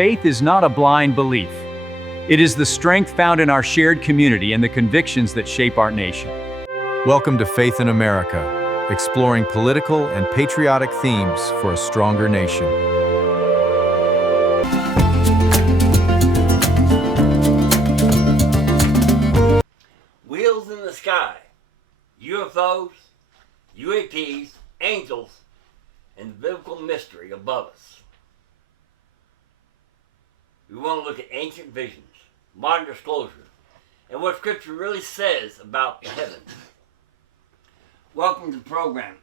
Faith is not a blind belief. It is the strength found in our shared community and the convictions that shape our nation. Welcome to Faith in America, exploring political and patriotic themes for a stronger nation. Wheels in the sky, UFOs, UAPs, angels, and the biblical mystery above us. We want to look at ancient visions, modern disclosures, and what Scripture really says about the heavens. Welcome to the program.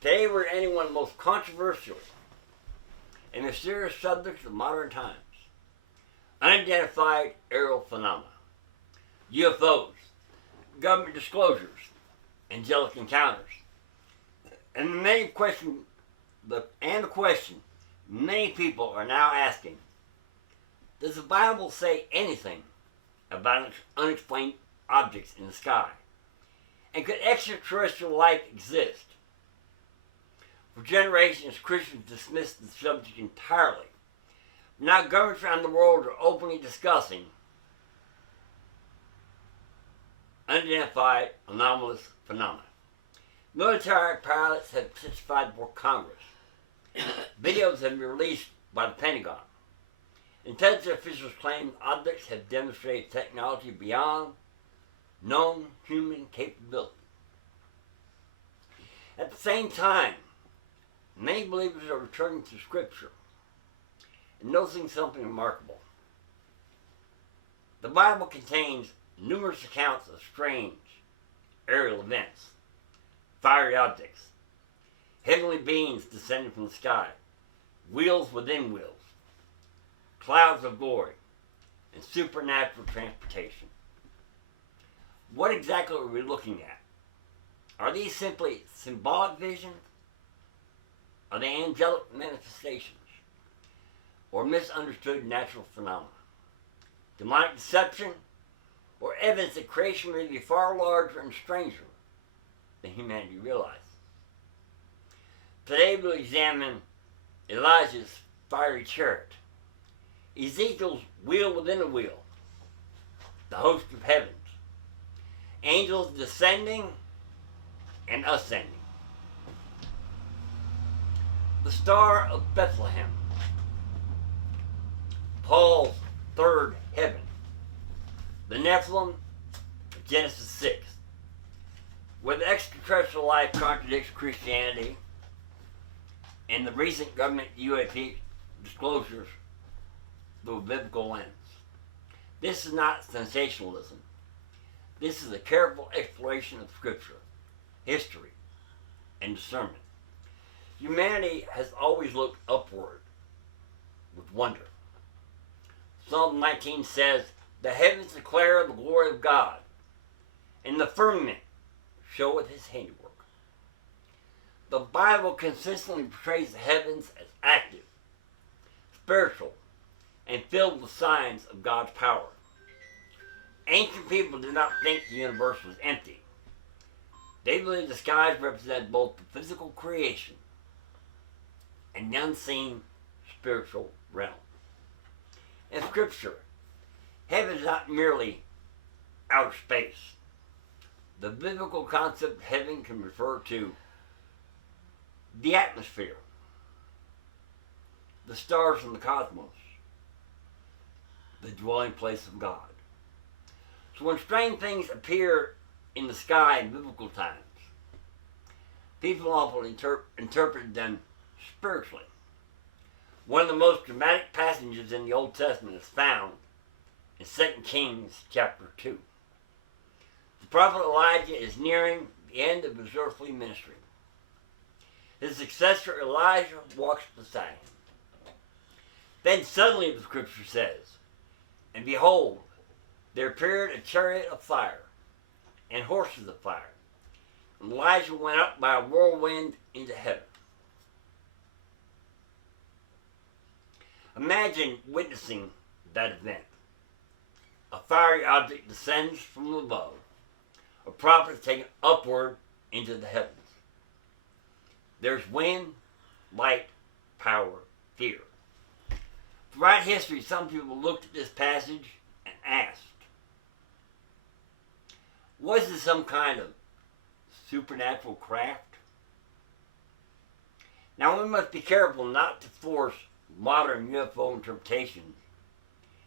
Today we're ending one of the most controversial and mysterious subjects of modern times. Unidentified aerial phenomena, UFOs, government disclosures, angelic encounters. And the question many people are now asking, does the Bible say anything about unexplained objects in the sky? And could extraterrestrial life exist? For generations, Christians dismissed the subject entirely. Now governments around the world are openly discussing unidentified anomalous phenomena. Military pilots have testified before Congress. Videos have been released by the Pentagon. Intelligence officials claim objects have demonstrated technology beyond known human capability. At the same time, many believers are returning to Scripture and noticing something remarkable. The Bible contains numerous accounts of strange aerial events, fiery objects, heavenly beings descending from the sky, wheels within wheels, clouds of glory, and supernatural transportation. What exactly are we looking at? Are these simply symbolic visions? Are they angelic manifestations? Or misunderstood natural phenomena? Demonic deception? Or evidence that creation may be far larger and stranger than humanity realizes? Today we'll examine Elijah's fiery chariot, Ezekiel's wheel within a wheel, the host of heavens, angels descending and ascending, the Star of Bethlehem, Paul's third heaven, the Nephilim of Genesis 6, whether extraterrestrial life contradicts Christianity, and the recent government UAP disclosures through a biblical lens. This is not sensationalism. This is a careful exploration of Scripture, history, and discernment. Humanity has always looked upward with wonder. Psalm 19 says, "The heavens declare the glory of God, and the firmament showeth his handiwork." The Bible consistently portrays the heavens as active, spiritual, and filled with signs of God's power. Ancient people did not think the universe was empty. They believed the skies represented both the physical creation and the unseen spiritual realm. In Scripture, heaven is not merely outer space. The biblical concept of heaven can refer to the atmosphere, the stars in the cosmos, the dwelling place of God. So when strange things appear in the sky in biblical times, people often interpret them spiritually. One of the most dramatic passages in the Old Testament is found in 2 Kings chapter 2. The prophet Elijah is nearing the end of his earthly ministry. His successor Elijah walks beside him. Then suddenly, the Scripture says, "And behold, there appeared a chariot of fire, and horses of fire. And Elijah went up by a whirlwind into heaven." Imagine witnessing that event. A fiery object descends from above. A prophet is taken upward into the heavens. There's wind, light, power, fear. Throughout history, some people looked at this passage and asked, was this some kind of supernatural craft? Now we must be careful not to force modern UFO interpretations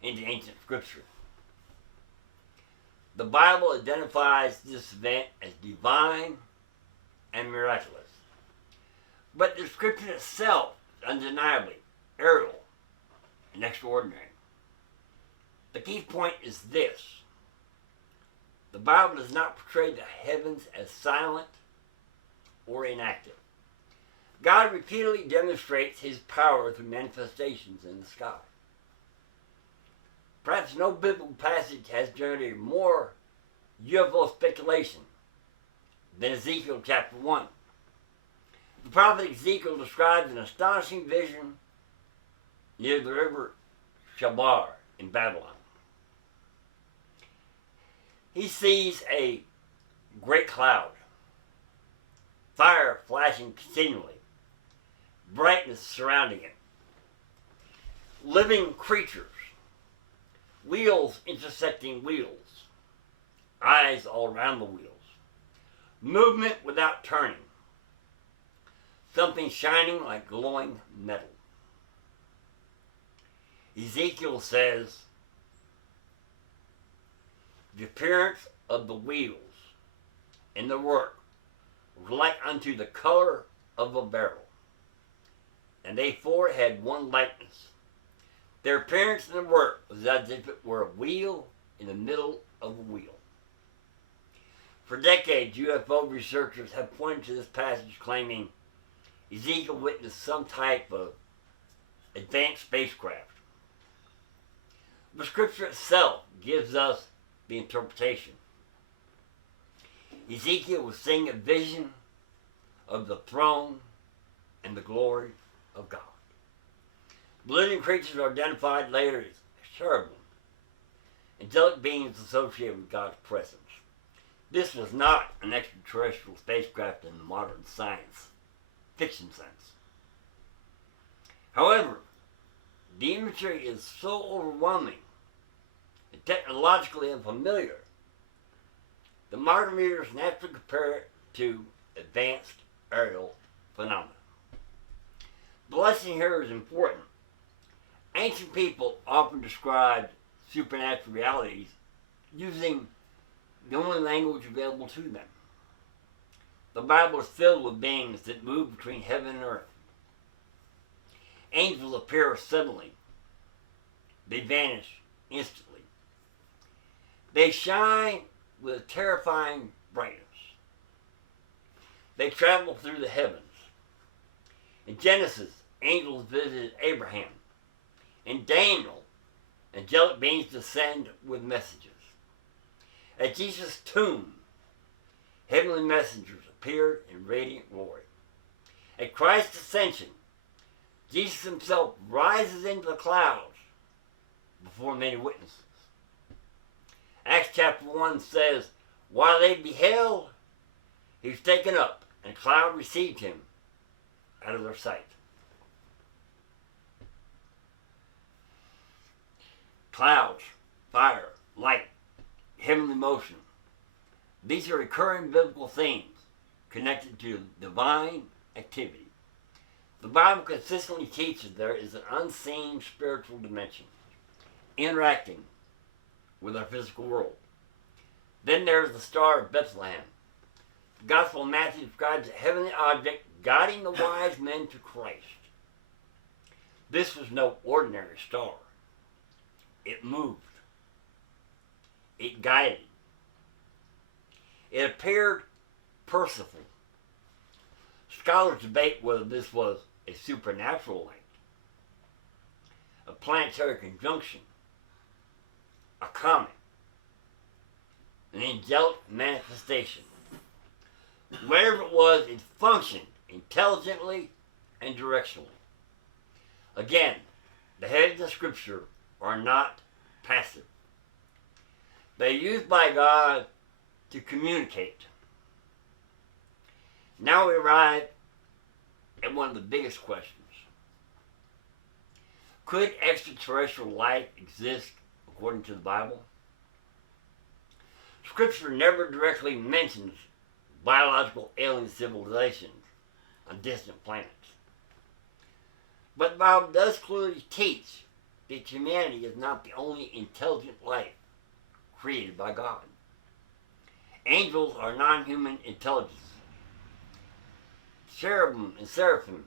into ancient scripture. The Bible identifies this event as divine and miraculous. But the description itself is undeniably aerial and extraordinary. The key point is this. The Bible does not portray the heavens as silent or inactive. God repeatedly demonstrates his power through manifestations in the sky. Perhaps no biblical passage has generated more UFO speculation than Ezekiel chapter 1. The prophet Ezekiel describes an astonishing vision near the river Shabar in Babylon. He sees a great cloud, fire flashing continually, brightness surrounding it, living creatures, wheels intersecting wheels, eyes all around the wheels, movement without turning, something shining like glowing metal. Ezekiel says, the appearance of the wheels and the work was like unto the color of a beryl, and they four had one likeness. Their appearance and the work was as if it were a wheel in the middle of a wheel. For decades, UFO researchers have pointed to this passage claiming Ezekiel witnessed some type of advanced spacecraft. The scripture itself gives us the interpretation. Ezekiel was seeing a vision of the throne and the glory of God. The living creatures are identified later as cherubim, angelic beings associated with God's presence. This was not an extraterrestrial spacecraft in the modern science fiction sense. However, the imagery is so overwhelming and technologically unfamiliar that modern readers naturally compare it to advanced aerial phenomena. The lesson here is important. Ancient people often described supernatural realities using the only language available to them. The Bible is filled with beings that move between heaven and earth. Angels appear suddenly. They vanish instantly. They shine with terrifying brightness. They travel through the heavens. In Genesis, angels visited Abraham. In Daniel, angelic beings descend with messages. At Jesus' tomb, heavenly messengers appeared in radiant glory. At Christ's ascension, Jesus himself rises into the clouds before many witnesses. Acts chapter 1 says, while they beheld, he was taken up, and a cloud received him out of their sight. Clouds, fire, light, heavenly motion. These are recurring biblical themes connected to divine activity. The Bible consistently teaches there is an unseen spiritual dimension interacting with our physical world. Then there is the Star of Bethlehem. The Gospel of Matthew describes a heavenly object guiding the wise men to Christ. This was no ordinary star. It moved. It guided. It appeared merciful. Scholars debate whether this was a supernatural light, a planetary conjunction, a comet, an angelic manifestation. Whatever it was, it functioned intelligently and directionally. Again, the heads of Scripture are not passive. They are used by God to communicate. Now we arrive at one of the biggest questions. Could extraterrestrial life exist according to the Bible? Scripture never directly mentions biological alien civilizations on distant planets. But the Bible does clearly teach that humanity is not the only intelligent life created by God. Angels are non-human intelligences. Cherubim and seraphim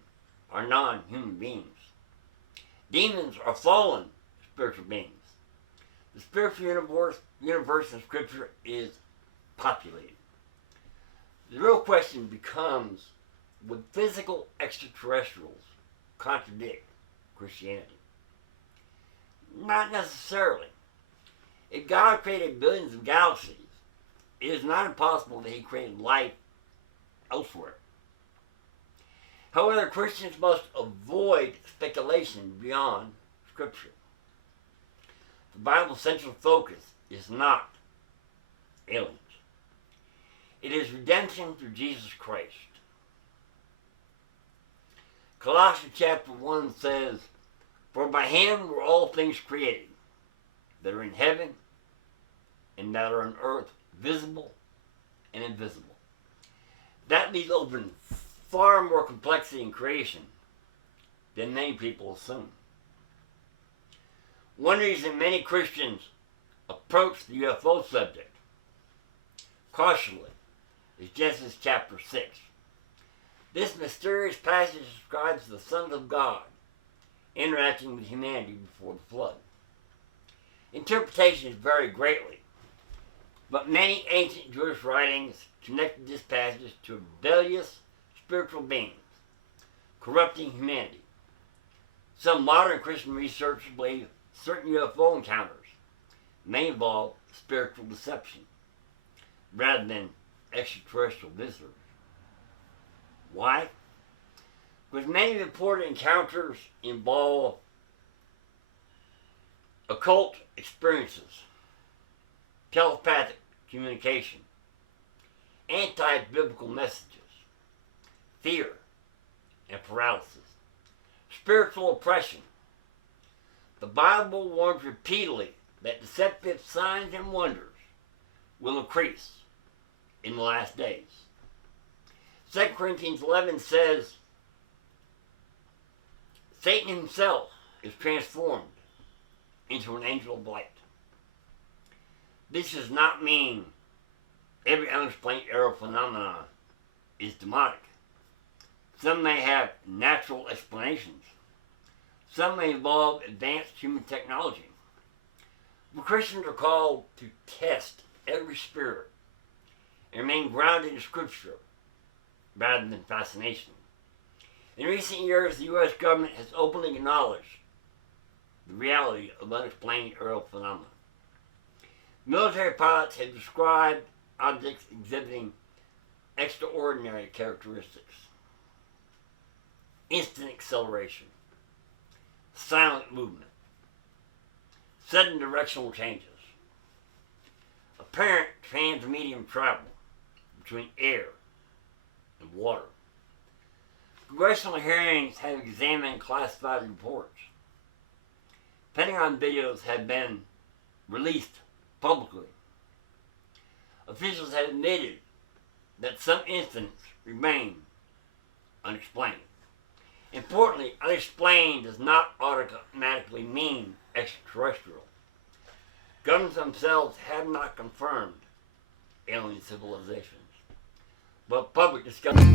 are non-human beings. Demons are fallen spiritual beings. The spiritual universe in Scripture is populated. The real question becomes, would physical extraterrestrials contradict Christianity? Not necessarily. If God created billions of galaxies, it is not impossible that He created life elsewhere. However, Christians must avoid speculation beyond Scripture. The Bible's central focus is not aliens. It is redemption through Jesus Christ. Colossians chapter 1 says, "For by Him were all things created, that are in heaven and that are on earth, visible and invisible." That leaves open far more complexity in creation than many people assume. One reason many Christians approach the UFO subject cautiously is Genesis chapter 6. This mysterious passage describes the sons of God interacting with humanity before the flood. Interpretations vary greatly, but many ancient Jewish writings connected this passage to rebellious spiritual beings corrupting humanity. Some modern Christian researchers believe certain UFO encounters may involve spiritual deception rather than extraterrestrial visitors. Why? Because many reported encounters involve occult experiences, telepathic communication, anti-biblical messages, fear and paralysis, spiritual oppression. The Bible warns repeatedly that deceptive signs and wonders will increase in the last days. 2 Corinthians 11 says, Satan himself is transformed into an angel of light. This does not mean every unexplained aerial phenomenon is demonic. Some may have natural explanations. Some may involve advanced human technology. But Christians are called to test every spirit and remain grounded in Scripture rather than fascination. In recent years, the U.S. government has openly acknowledged the reality of unexplained aerial phenomena. Military pilots have described objects exhibiting extraordinary characteristics. Instant acceleration, silent movement, sudden directional changes, apparent trans-medium travel between air and water. Congressional hearings have examined classified reports. Pentagon videos have been released publicly. Officials have admitted that some incidents remain unexplained. Importantly, unexplained does not automatically mean extraterrestrial. Governments themselves have not confirmed alien civilizations, but public discussion